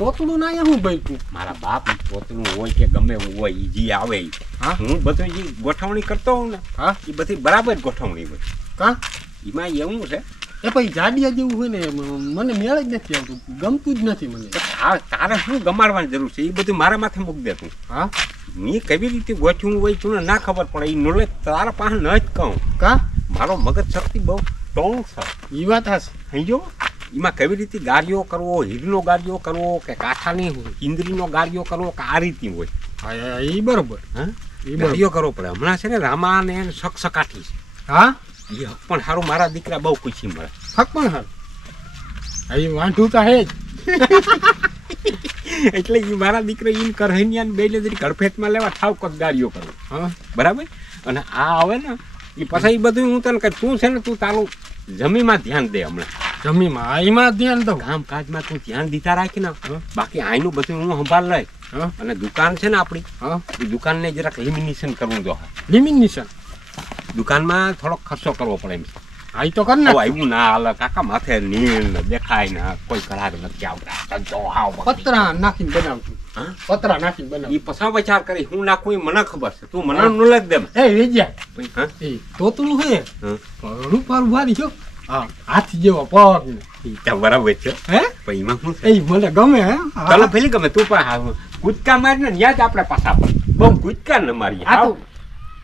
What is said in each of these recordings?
તોતલું ના હું બન્યું મારા બાપ તોતલું હોય કે ગમે હોય ઈ જી આવે હું બધું જે ગોઠવણી કરતો હોઉં ને એ બધી બરાબર ગોઠવણી હોય કા એમાં એવું છે એ પછી જાડિયા જેવું હોય ને મને મેળ જ નથી આવતું ગમતું જ નથી મને તારે શું ગમાડવાની જરૂર છે એ બધું મારા માથે મૂકી દે તું મેં કેવી રીતે ગોઠવું હોય તું ના ખબર પડે એ નોલેજ તારા પાસે ન જ કહું કા મારો મગજ શક્તિ બહુ સ્ટ્રોંગ છે એ વાત હશે સમજો એમાં કેવી રીતે ગાડીઓ કરવો હીરનો ગાડીઓ કરવો કે કાંઠાની ઇન્દ્રીનો ગાડીઓ કરવો કે આ રીતે હોય એ બરોબર એ ગાડીઓ કરવો પડે હમણાં છે ને રામા ને સકસકાઠી છે હા એ હક પણ સારું મારા દીકરા બહુ ખુશી મળે હક પણ સારું એ વાંધું તો હે જ એટલે એ મારા દીકરા એમ કરહનિયા બે જરી ગળફેટમાં લેવા ઠાવ કદ ગાડીઓ કરવો બરાબર અને આ આવે ને એ પછી એ બધું હું તને કહે તું છે ને તું તારું જમીનમાં ધ્યાન દે હમણાં જમીનમાં એમાં ધ્યાન દઉં કામકાજમાં તું ધ્યાન દીધા રાખી ને બાકી આનું બધું હું સંભાળ લઈ અને દુકાન છે ને આપણી એ દુકાનને જરાક લિમિનેશન કરવું જો લિમિનેશન દુકાનમાં થોડોક ખર્ચો કરવો પડે એમ આ તો કર ને આવ્યું ના હાલે કાકા માથે નીલ ને દેખાય ને કોઈ કરાર નથી આવતા પતરા નાખીને બનાવતું પતરા નાખીને બનાવ એ પસા વિચાર કરી હું નાખું એ મને ખબર છે તું મને નોલેજ દે એ વેજ્યા એ તોતલું હે રૂપારું વારી છો હાથી જેવો પગ ને બરાબર છે હે પછી એમાં શું એ મને ગમે હે ચાલો પેલી ગમે તું પણ કૂદકા મારી ને યાદ આપણે પાછા પર બહુ કૂદકા ન મારી આ તો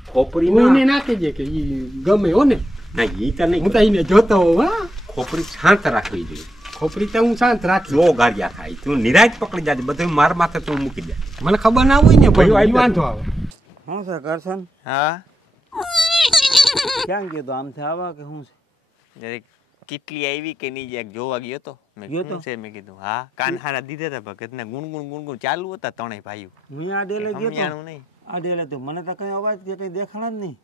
ખોપરી ને નાખી દે કે ઈ ગમે હો ને ના એ તો નહીં હું તો એને જોતો હોઉં હા ખોપરી શાંત રાખવી જોઈએ ખોપરી તો હું શાંત રાખી જો ગાડિયા થાય તું નિરાજ પકડી જાય બધું માર માથે તું મૂકી દે મને ખબર ના હોય ને ભાઈ વાંધો આવે શું છે કરશન હા ક્યાં ગયો તો આમથી આવા કે શું છે જરીક કેટલી આવી કે નહીં જ્યાં જોવા ગયો તો મેં કીધું છે મેં કીધું હા કાનહારા દીધા હતા ભગતને ગુણગુણ ચાલુ હતા ત્રણેય ભાઈઓ હું આ ડેલે ગયો તો નહીં આ ડેલે તો મને તો કઈ અવાજ કે કઈ દેખાણા જ નહીં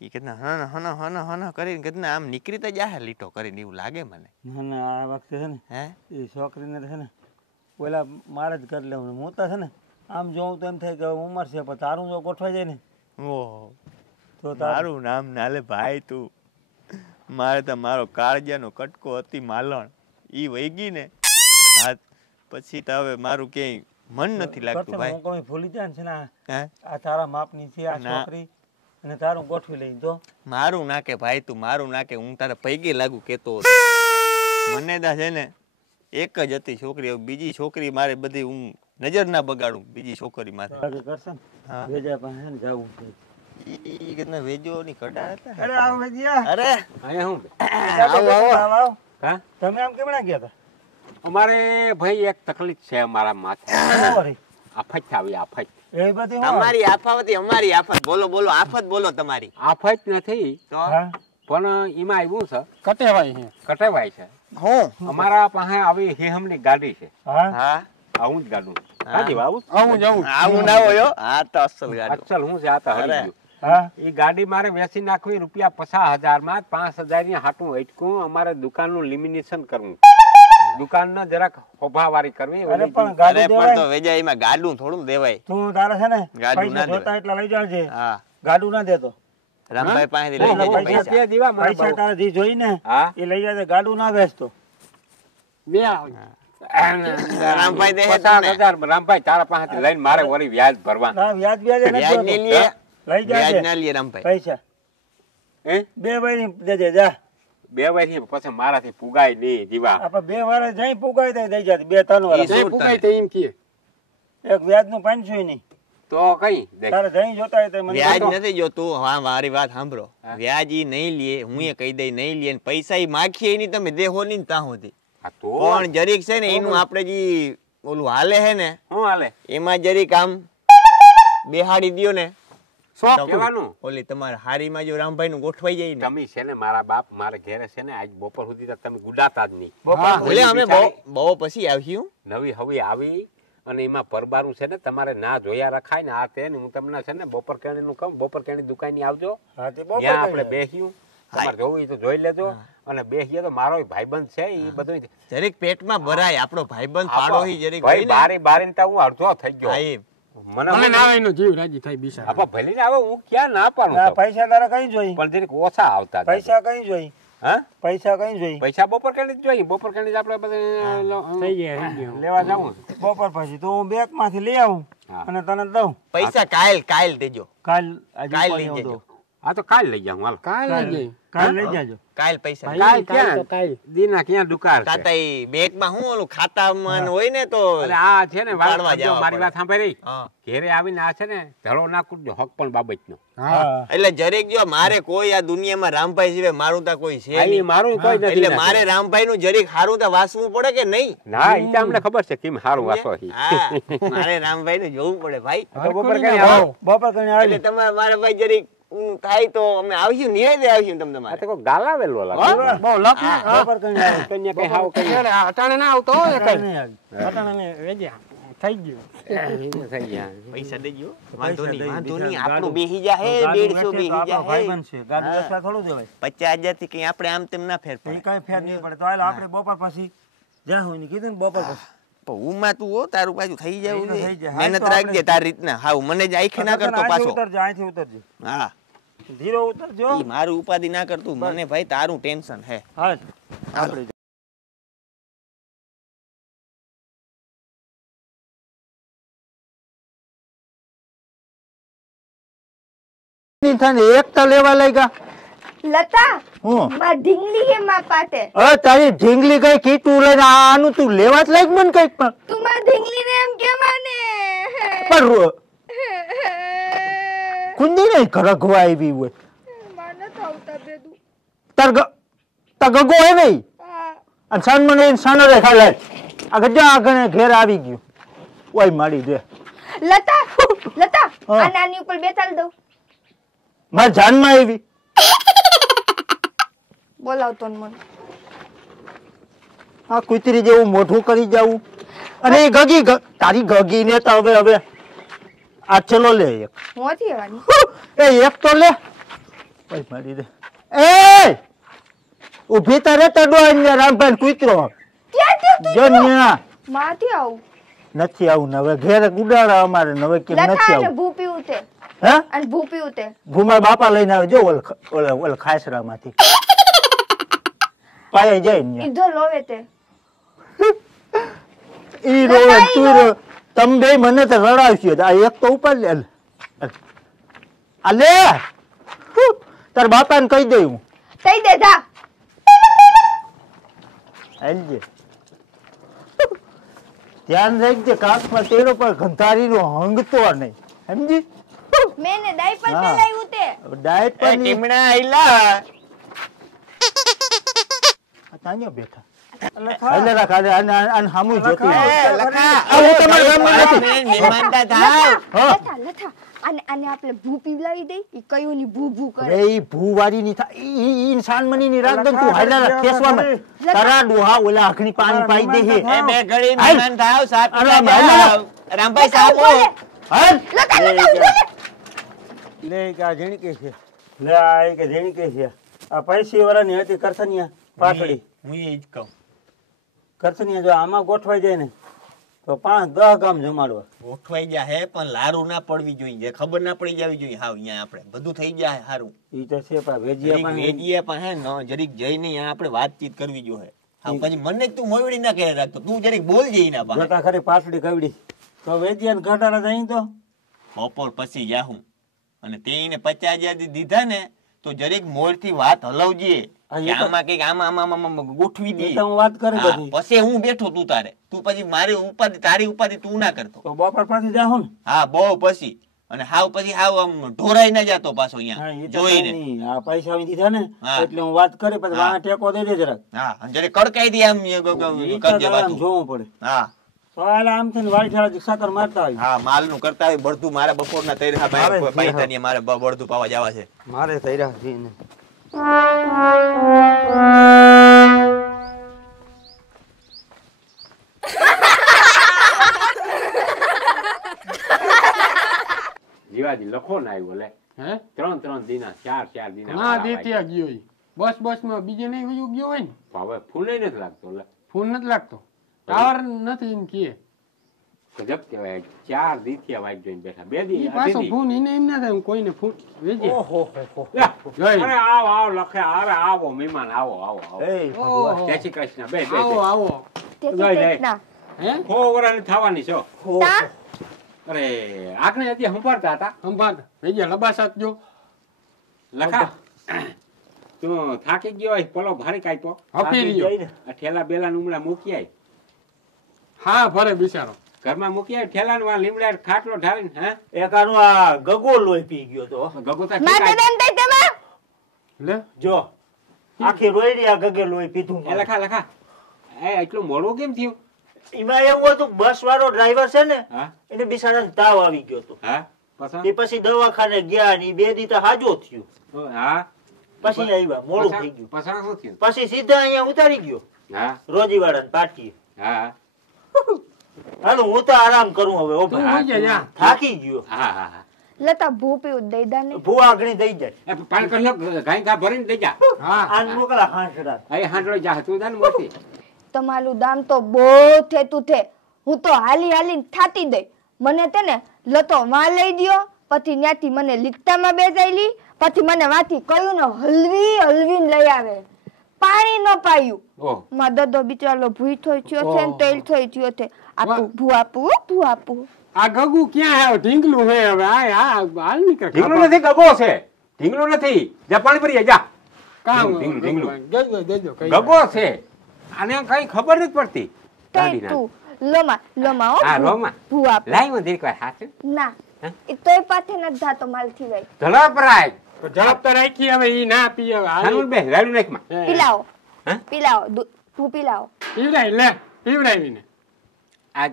એ કેટલા હન કરીને કેટલા આમ નીકળી તો જાહે લીટો કરીને એવું લાગે મને અને આ વખતે છે ને હે એ છોકરીને છે ને પેલા મારે જ કરી લેવું હું તો છે ને આમ જોઉં તો એમ થાય કે ઉંમર છે પણ તારું જો ગોઠવાઈ જાય ને ઓહો તો તારું નામ નાલે ભાઈ તું મારે તો મારો કાળજાનો કટકો હતી માલણ ઈ વહી ગઈ ને આ પછી તો હવે મારું ક્યાંય મન નથી લાગતું ભાઈ હું કોઈ ભૂલી જાય છે ને હે આ તારા માપની છે આ છોકરી અને તારું ગોઠવી લઈ તો મારું નાકે ભાઈ તું મારું નાકે હું તારા પૈકી લાગુ કેતો મને દા છે ને એક જ હતી છોકરી બીજી છોકરી મારે બધી હું નજર ના બગાડું બીજી છોકરી માથે કરશે વેજા પાસે ને જાવું છે ઈ કેટલા વેજો ની કટા હતા અરે આવ વેજિયા અરે અહીંયા હું આવો હા તમે આમ કેમણા ગયા હતા અમારે ભાઈ એક તકલીફ છે અમારા માથે આફત આવી આફત એ બધી તમારી આફત અમારી આફત બોલો આફત બોલો તમારી આફત નથી તો પણ એમાં આવ્યું છે કટેવાય છે હું અમારા પાસે આવી હેહમની ગાડી છે હા આવું જ ગાડું હાજી આવું ના હોય હા તો અસલ ગાડી અસલ હું છે આ તો હરી ગયું એ ગાડી મારે વેચી નાખવી રૂપિયા 50,000 માં 5,000 ની હાટું હટકું અમારે દુકાનનું લિમિનેશન કરવું દુકાન ને જરાક હોભાવારી કરવી અરે પણ ગાડી દેવાય તો વેજાઈમાં ગાડું થોડું દેવાય તું તારે છે ને ગાડું ના જોતા એટલા લઈ જાજે હા ગાડું ના દેતો રામભાઈ પાસેથી લઈ લેજો પૈસા પૈસા તારે જી જોઈ ને એ લઈ જાજે ગાડું ના વેચતો બે રામભાઈ દે 50,000 રામભાઈ તારા પાસેથી લઈને મારે વળી વ્યાજ ભરવા ના વ્યાજ વ્યાજ ને લે લઈ જાજે વ્યાજ ના લે રામભાઈ પૈસા બે ભાઈ દેજે જા બે વારી પછી મારાથી પુગાય નહીં જીવા આપણે બે વાર જઈ પુગાય દઈ જાત બે ત્રણ વાર પુગાય તો એમ કે એક વ્યાજ નું 500 નહીં તો કઈ દેખ તારે જઈ જોતા હોય તો મને વ્યાજ કહેતો. નથી જોતું. હા, મારી વાત સાંભળો. વ્યાજ ઈ નહીં લે, હું એ કહી દઈ નહીં લે, પૈસા ઈ માખીએ નહીં, તમે દેહો નહીં ત્યાં સુધી. આ તો પણ જરીક છે ને એનું આપણે જે ઓલું હાલે છે ને શું હાલે એમાં જરીક આમ બેહાડી દ્યો ને શું તો કહેવાનું ઓલી તમારા હારીમાં જો રામભાઈ નું ગોઠવાઈ જાય ને તમે છે ને મારા બાપ મારે ઘેરે છે ને આજ બપોર સુધી તો તમે ગુડાતા જ નહીં ભલે અમે બહુ પછી આવ્યું નવી હવી આવી અને એમાં પરબારું છે ને તમારે ના જોયા રખાય ને આ તે ને હું તમને છે ને બપોર કેણી નું કહું બપોર કેણી દુકાને આવજો હા, તે બહુ ત્યાં પડે આપણે બેસ્યું તમારે જોવું હોય તો જોઈ લેજો અને બેસીએ તો મારો ભાઈબંધ છે એ બધું જરીક પેટમાં ભરાય આપણો ભાઈબંધ પાડોશી જરીક ભાઈ હોય ને. બારી બારી ને હું અડધો થઈ ગયો હા, એમ. મને ના આવે એનો જીવ રાજી થાય બિચારા. આપા ભલે ને આવે હું ક્યાં ના પાડું આ છું. પૈસા તારે કઈ જોઈ પણ જરીક ઓછા આવતા હતા. પૈસા કઈ જોઈ હા પૈસા કઈ જોઈ પૈસા બપોર કેણી જ જોઈએ બપોર કેણી જ આપણે બધે થઈ ગયા. લેવા જાવું બપોર પછી તો હું બેંક માંથી લઈ આવું હા. અને તને દઉં પૈસા કાલ દેજો. કાલ કાલ લઈ જજો. આ તો કાલ લઈ જાઉં હાલ કાલ લઈ કાલ લઈ જાજો કાલ પૈસા કાલ કાલ તો ક્યાં કાલ. દીના ક્યાં દુકાન છે? તાતા ઈ બેંકમાં હું ઓલું ખાતામાં હોય ને તો અરે આ છે ને વાત ઉપાડવા કરજો, જવા મારી પડે. વાત સાંભળી હા. ઘેરે આવીને આ છે ને ધડો ના કૂટજો હક પણ બાબતનો હા એટલે જરીક જો મારે કોઈ આ દુનિયામાં રામભાઈ સિવાય મારું તો કોઈ છે આ ઈ નહીં. મારું કોઈ નથી એટલે નાખ્યું. મારે રામભાઈ નું જરીક હારું તો વાસવું પડે કે નહીં? ના ઈ તો અમને ખબર છે કેમ હારું વાસો છે. હા, મારે રામભાઈ નું જોવું પડે ભાઈ. તો બપોર કેણી આવો? બપોર કઈ એટલે આવી તમે મારે ભાઈ જરીક થાય તો અમે આવ્યું નિરાતે આવ્યું તમે આ તમારે. તો કોઈ ગાલાવેલો લાગે. બહુ લખ ના. બપોર કઈ આવી કન્યા કઈ હાવ કઈ એટલે અટાણે ના આવતો હોય કાંઈ કઈ. નહીં આવી અટાણે વેજ્યા થઈ ગયું. થઈ ગયા. પૈસા દેજો. વાંધો પૈસા નહીં, દઈ વાંધો દીધા. નહીં. આપણું ગાડું- બેહી જા હે, ગાડું 150 વેચે તો બેહી જા આપણો હે. ભાઈબંધ છે ગાડું હા. વેચવા થોડું દેવાય 50,000 થી કઈ આપણે આમ તેમ ના ફેર એ પડે. કઈ ફેર નહીં પડે તો હાલ આપણે બપોર પછી જ્યાં હોય ને કીધું ને બપોર પછી પણ ઉમાં તું હો, તારું પાછું થઈ જવું થઈ છે. જાય. મહેનત હાલ તો રાખજે તારી રીતના. હાવ મને જ આંખે ના કરતો અહીંથી પાછો. ઉતરજો અહીંથી ઉતરજો હા, ધીરો ઉતરજો ઈ મારું ઉપાધિ ના કરતું. મને ભાઈ તારું ટેન્શન હે. હાલ આપણે એકતા લેવા લાગ્યા લતા હું માં ઢીંગલી હે માં પાતે અરે તારી ઢીંગલી કઈ કીટું લઈને આનું તું લેવા જ લાગ મને કઈક તું માં ઢીંગલી ને એમ કે માને પણ કુંદી નહીં ઘરઘવા આવી હોય માને થાવતા બેદુ તાર ગગો હે નહીં હા અને સાન મને સાનો રે ખાલે આ ગજા આગળ ઘેર આવી ગયું ઓય મારી દે લતા લતા હા. આ નાની ઉપર બેસાડ દઉં મારા જાનમાં આવી બોલાવતો ને મને આ કુતરી જેવું મોઢું કરી જાવું અને એ તારી ગગી ને તો હવે આ ચલો લે એક હું નથી આવવાની એ એક તો લે ઓય મારી દે એ ઉભી તારે તડો અહીંયા રામભાઈ કૂતરો ક્યાં ક્યાં જો ન્યા માથી આવું નથી આવું ને હવે ઘેર ગુડાડા અમારે ને હવે કેમ લતા નથી અને આવું ભૂપી ઉતે હે અને ભૂપી ઉતે ભૂમા બાપા લઈને આવે જો ઓલ ખાસરામાંથી પાયે જાય ને ઈધો લોવે તે ઈ રોવે તું રો તમે બે મને તો રડાવશો આ એક તો ઉપર લે આ લે તાર બાપાને કહી દે હું કહી દે જા હાલજે ધ્યાન રાખજે કાંકમાં તેરો પર ગંધારીનો હંગતો નહીં સમજી મેને ડાયપર હા. પહેલાયું તે ડાયટ એ પર ટીમણા આઈલા. તાન્યો બેઠા એટલે રાખ આને હામું જોતી એ, લખા. આ હું તમારા ગામમાં નથી. મહેમાનતા થાવ. હા. લતા લતા અને આને આપણે ભૂ પીવડાવી દઈ ઈ કયું ની ભૂ ભૂ કરે હવે ઈ ભૂવારી ની થા ઈ ઇન્સાન મની ની રાખ દે તું હાલા કેસવામાં તારા ડોહા ઓલા આખની પાણી પાઈ દે હે એ બે ઘડી હાલ. મહેમાન થાવ, સાપ અરે, પીવા મહેમાન. જાવ. રામભાઈ સાપ બોલે. હોય. હાલ લતા લતા ઉભો રે. લે કે આ ઝીણકી છે લે આ એ કે ઝીણકી છે આ પૈસી વાળાની હતી કરથનિયા પાટડી હું એ જ કહું. કરથનિયા જો આમાં ગોઠવાઈ જાય ને તો 5-10 ગામ જમાડવા ગોઠવાઈ ગયા હે પણ લારું ના પડવી જોઈએ, ખબર ના પડી જવી જોઈએ. હાવ અહીંયા આપણે બધું થઈ જાય હારું. ઈ તો છે પણ વેજીયા પણ વેજીએ પણ હે ન જરીક જઈને અહીંયા આપણે વાતચીત કરવી જોઈએ. હા પછી મને જ તું મોવડી ના કહે રાખતો, તું જરીક બોલ જઈ ના પાસે. જોતા ખરી પાટડી કવડી તો વેજીયા ઘટાડા જઈ તો બપોર પછી જાહું અને તે એને 50,000 દીધા ને તો જરીક મોરથી વાત હલાવજે હા, કે એ તો- આમાં કઈક આમાં ગોઠવી એ દઈએ તો હું વાત કરી હા, બધી પછી હું બેઠો તું તારે તું પછી મારી ઉપાધિ તારી ઉપાધિ તું ના કરતો તો બપોર પછી જાહો ને હા બહુ પછી અને પછી હાવ આમ ઢોરાઈ ના જતો પાછો હા અહીંયા એ તો જોઈને કાંઈ નહીં. આ પૈસા આવી દીધા ને હા. એટલે હું વાત કરી પછી હા. વાહ ટેકો દઈ દે જરાક હા અને જયારે કડકાઈ દે આમ ઈ તો કરજે તારે આમ વાતું જોવું પડે હા તો હાલ આમ થઈને વાળી ઠાળા સાકર મારતા આવી હા માલ નું કરતા હોય બળતું મારા બપોરના તૈયાર આવે, બાઈતાની મારે બળતું પાવા જવા છે મારે તૈયાર છે ને જીવાજી લખો ને આવ્યો લે હે 3 દિના 4 દિના ના દેત્યા ગયો ઈ બસ માં બીજે નહીં વયું ગયો હોય ને હવે ફૂલે નથી લાગતો લે ફોન નથી લાગતો ટાવર નથી એમ કે ગજબ કહેવાય 4 દીથિયા વાઈ જોઈને બેઠા 2 દી ઈ પાછો ફોન એને એમ ના થાય કોઈને ફોન વેજે ઓહો અરે આવો લખે આવે આવો મહેમાન આવો એ ઓહો. જય શ્રી કૃષ્ણ બે આવો આવો તેથી લઈ, લઈ. તેટના. હે ખો વરાની થવાની છો તા અરે આખને હજી સંભાળતા હતા સંભાળ વેજે લબાસાત જો લખા તું થાકી ગયો હોય પલો ભારી કાપ્યો હફી રહ્યો આ ઠેલા બેલા ઉમળા મૂકી આય હા ભરે બિચારો ઘરમાં મૂકી આય ઠેલા નું લીમડા ખાટલો ઢાળીને હે એકાનું આ ગગો લોહી પી ગયો તો ગગોતા માં દદન તઈ તેમાં લે જો આખી રોયડી આ ગગે લોહી પીધું એ લખા એ એટલું મોડું કેમ થયું એમાં એવું હતું બસ વાળો ડ્રાઈવર છે ને હા એને બિચારાને તાવ આવી ગયો હતો હા તે પછી દવાખાને ગયા ને ઈ 2 દી તો હાજો થયું હા પછી આવ્યા મોડું થઈ ગયું પસાર શું થયું પછી સીધા અહીંયા ઉતારી ગયો હા રોજીવાળાને પાટીએ હા હાલો હું તો આરામ કરું હવે ઓ તું ભાઈ. હોઈ જા થાકી ગયો હા હા લતા ભૂપી દઈ દાને ભૂવા આગળ દઈ જાય એ પાણી કરી લો ગાય ઘા ભરીને દઈ જા હા આને મોકલા હાંસડા એ હાંડળો જા તું જા ને મોટી તમારું દામ તો બહુ થેતું થે હું તો હાલી હાલીને થાતી દઈ મને તેને લતો માં લઈ દ્યો પછી ત્યાંથી મને લીકતામાં બેસાયેલી પછી મને વાથી કયું ને હલવીને લઈ આવે પાણી ન પાયું ઓહ માં દદો બિચારો ભૂઈ થોઈ થયો છે ને તેલ થોઈ થયો છે આપું ભૂ આપું આ ગગુ ક્યાં આવ્યો ઢીંગલું હે હવે આ હાલ નીકળ ઢીંગલો નથી ગગો છે ઢીંગલો નથી જા પાણી ભરી જા કામ ઢીંગલું. દેજો ગગો છે આને કઈ ખબર નથી પડતી તઈ દાદીના. તું લોમા હો હા, લોમા. ભૂ આપું લાઈ મને દીકરા હાથ ના હે? એ તોય પાથે નથી જાતો માલથી ભાઈ ધલાપરાય તો જવાબ તો રાખી હવે ઈ ના પી હવે હાલ. હાલું બે લાડુ નાખ માં હે. પીલાવો હે? પીલાવો ભૂ પીલાવો પીવડાવી લે પીવડાવીને આ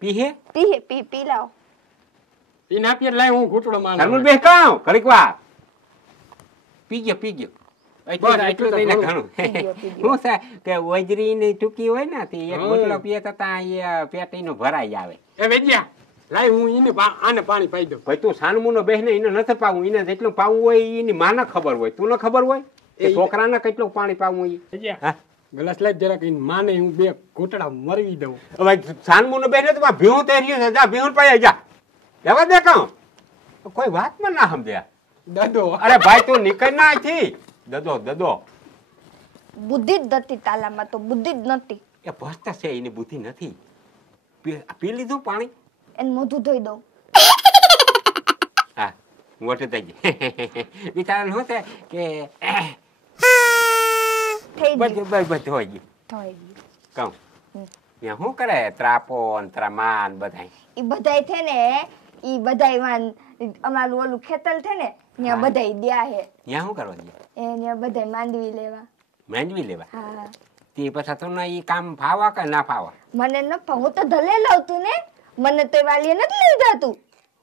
પીહે પીલાવો ઈ ના પીએ લાય હું ઘૂંટડો હાલું મારું બે કાવ ઘડીક વાર પી ગયો બસ, એટલું તો દઈને ઘણું. ઘણું પી ગયો. શું છે કે ઓજરી ની ટૂંકી હોય ને તે એક હમ. બોટલો પીએ તો ત્યાં પેટ એનો ભરાઈ આવે એ વેજ્યા લાય હું ઈને આને પાણી પાઈ દઉં ભાઈ તું સાનમુનો બેહને એને નથી પાવું એને જેટલું પાવું હોય એની માને ખબર હોય તું ખબર હોય કે એ- છોકરાને કેટલું પાણી પાવું હોય વેજ્યા હા ગ્લાસ લાઈ જરાક ઈને માને હું બે ઘૂંટડા મરવી દઉં હવે સાનમુનો બેહને તો ભીહું તૈયાર છે જા ભીહું પાઈ જા જવા દે કાં કોઈ વાતમાં ના સમજ્યા દાદો અરે ભાઈ તું નીકળ ના અહીંથી દદો બુદ્ધિ જ નથી તાલામાં તો બુદ્ધિ જ નથી એ ભસતા છે એની બુદ્ધિ નથી પી લીધું પાણી એને મોઢું ધોઈ દઉં હા મોટું થઈ જાય બિચારાને શું છે કે થઈ ગયું બધું હોય ગયું થઈ ગયું કહું ત્યાં શું કરે ત્રાપો ને ત્રામાન બધા ઈ બધાય છે ને ઈ બધાય વાન અમારું ઓલું ખેતર છે ને ત્યાં હા. બધાય દ્યા હે ત્યાં શું કરવા દે એ ત્યાં બધાય માંડવી લેવા માંડવી લેવા હા તે પછી તું એ કામ ફાવા કે ના ફાવા મને ન હું તો ધલે લાવતું ને મને તો વાલીએ નથી લઈ જાતું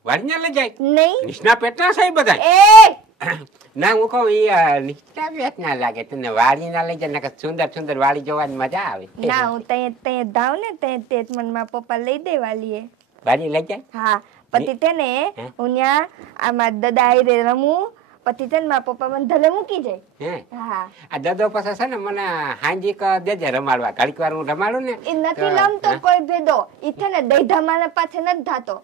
વાડીને લઈ જાય નહીં નિષ્ણા પેટના છે બધા એ ના હું કહું એ નિષ્ઠા પેટ ના લાગે તને વાડી ના લઈ જાય નકર સુંદર સુંદર વાડી જોવાની મજા આવે ના હું તય ધાવ ને તે જ મને મારા પપ્પા લઈ દે વાલીએ વાડી લઈ જાય હા પછી તેને હે? હું ત્યાં આમાં દદા આઈ રમું પછી તેને મારા પપ્પા મને ધલે મૂકી જાય હે હા આ દદો પછી છે ને મને હાંજી દેજે રમાડવા ઘડીક વાર હું રમાડું ને એ નથી તો, લમતો હે? કોઈ ભેદો ઈ છે ને દહીધા મારા પાસે નથી થાતો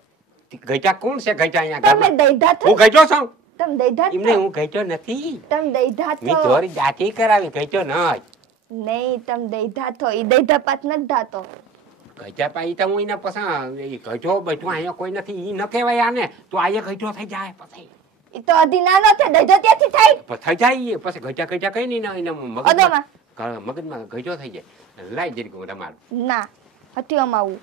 ગઈટા કોણ છે ગઈટા અહીંયા તમે ઘરમાં? દહીધા થો હું ગઈટો છું તમે દહીધા એમને થો હું ગઈટો નથી તમે દહીધા મેં થો ધોરી જાતી કરાવી ગઈટો નહીં નહીં તમે દહીધા થો ઈ દહીધા પાસ નથી થાતો ગઈટા પાઈ તો હું એના પછી ગઈટો બેઠો અહીંયા કોઈ નથી ઈ ન કહેવાય આને તો અહીંયા ગઈટો થઈ જાય પછી ઈ તો અધી નાનો છે દઈજો ત્યાંથી થાય થઈ જાય પછી ઘટા કઈ નહીં એના અદોમાં મગજમાં ઘટો થઈ જાય લાઈ જરી રમાડું ના હતી અમાવું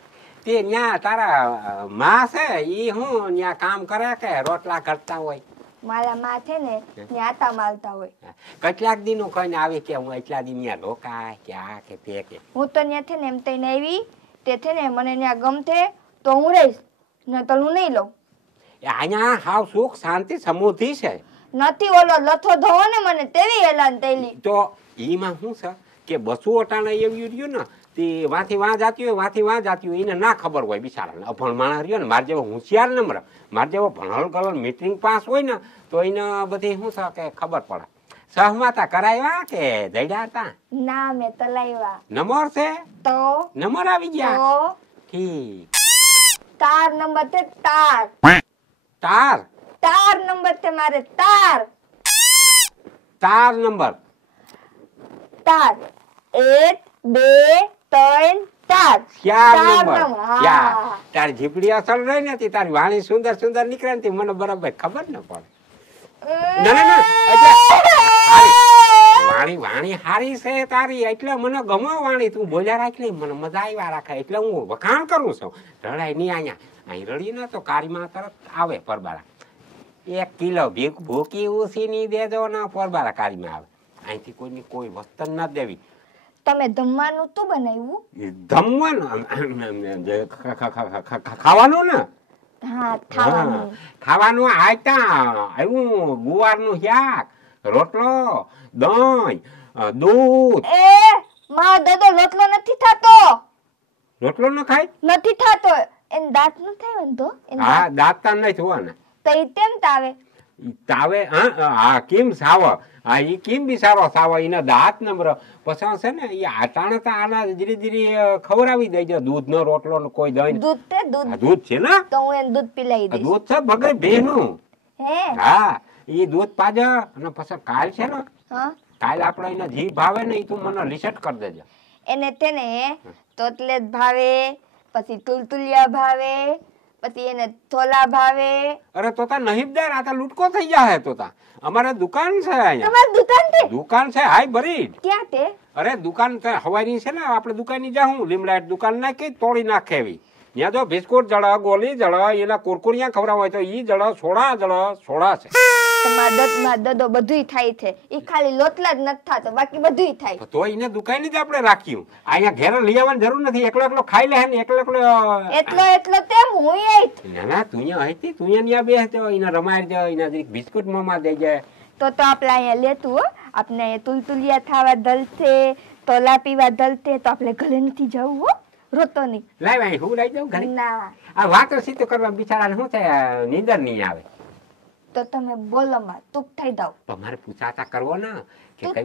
તે ન્યા તારા માં છે ઈ હું ન્યા કામ કરે કે રોટલા કરતા હોય મારા માં છે ને ત્યાં આટા મારતા હોય કેટલાક દીનું કહીને આવી કે હું એટલા દી ન્યા રોકાય કે આ કે તે કે હું તો ત્યાં છે ને એમ તઈને આવી તે છે ને મને ત્યાં ગમતે તો હું રહીશ ન તો હું નહીં લઉં અહીંયા હાવ સુખ શાંતિ સમૃદ્ધિ છે નથી ઓલો લથો ધોવો ને મને તેવી હેલાન તૈલી તો ઈમાં શું છે કે બસું અટાણે એવું રહ્યું ને તે વાંથી વાં જાતી હોય એને ના ખબર હોય બિચારાને અભણ માણસ રહ્યો ને મારે જેવો હોશિયાર નંબર મારે જેવો ભણલ ગણલ મીટિંગ પાસ હોય ને તો એને બધી શું છે કે ખબર પડે સહમાતા કરાવ્યા કે દઈડા હતા ના મેં તલાવ્યા નંબર છે તો નંબર આવી ગયા તો ઠીક તાર નંબર છે તાર તાર તાર નંબર છે મારે તાર તાર નંબર તાર 1 2 3 4 ચાર ચાર નંબર નંબર, હા. ચાર તારી જીપડી અસર રહી ને તારી વાણી સુંદર સુંદર નીકળે ને મને બરાબર ખબર ન પડે ના એટલે વાણી હારી છે તારી એટલે મને ગમે વાણી તું બોલ્યા રાખી મને મજા આવ્યા રાખે એટલે હું વખાણ કરું છું રડાય નહીં અહીંયા અહીં રડી ને તો કારીમાં તરત આવે પરબારા 1 કિલો ભૂકી ઉસી ની દેજો ને પરબારા કારીમાં આવે અહીંથી કોઈની કોઈ વસ્તુ ના દેવી તમે જમવાનું તું બનાવ્યું જમવાનું ખાવાનું ને હા ખાવાનું ખાવાનું આયતા આવ્યું ગુવારનું શાક રોટલો દહીં દૂધ એ મારો દાદો લોટલો નથી થાતો રોટલો ન ખાય નથી થાતો એન દાંત ન થાય વંતો હા દાંતા નહીં થવાના તો ઈ તેમ તાવે તાવે હા કેમ સાવ હા ઈ કેમ બી સારો સાવ એના દાંત નંબર પછી છે ને એ આટાણે તો આના ધીરે ધીરે ખવડાવી દેજો દૂધ નો રોટલો નો કોઈ દહીં દૂધ તે દૂધ દૂધ છે ને તો હું એને દૂધ પીલાઈ દઈશ દૂધ છે બગડે ભેનું હે હા એ દૂધ પાજો અને પછી કાલ છે ને હા કાલ આપણે એને જી ભાવે ને એ તું મને રિસેટ કરી દેજો એને તેને તોતલેટ ભાવે પછી તુલતુલિયા ભાવે પછી એને થોલા ભાવે અરે તો તા નહીબદાર આ તા લૂટકો થઈ જાય તો તા અમારે દુકાન છે અહીંયા તમારી દુકાન તે દુકાન છે હાય ભરી ક્યાં તે અરે દુકાન છે હવાઈની છે ને આપણે દુકાનની જાઉં લીમલાઈટ દુકાન નાખી તોડી નાખે એવી ત્યાં તો બિસ્કુટ જળ ગોલી જળ એના કુરકુરિયા ખવડાવ હોય તો ઈ જળ સોડા છે તમારા દદો બધુંય થાય છે ઈ ખાલી લોટલા જ નથી થાતો બાકી બધુંય થાય તો એને દુકાનની જ આપણે રાખ્યું અહીંયા ઘેર લઈ આવવાની જરૂર નથી એકલો ખાઈ લે ને એકલો એટલો તેમ હું આઈ ના તું અહીંયા હતી તું અહીંયા બેસ દો એને રમાડી દો એના જરીક બિસ્કુટ મોમાં દેજે તો આપણે અહીંયા લેતું હો આપણે તુલતુલિયા ખાવા દલશે તોલા પીવા દલશે તો આપણે ઘરે નથી જવું હો રોતો નહીં લાવ અહીં હું લઈ જાઉં ઘરે ના આ વાતો સીધો કરવા બિચારાને શું થાય નીંદર નહીં આવે તો તમે બોલો માં તું થઈ દઉં તમારે પૂછાતા કરવો ને કે કઈ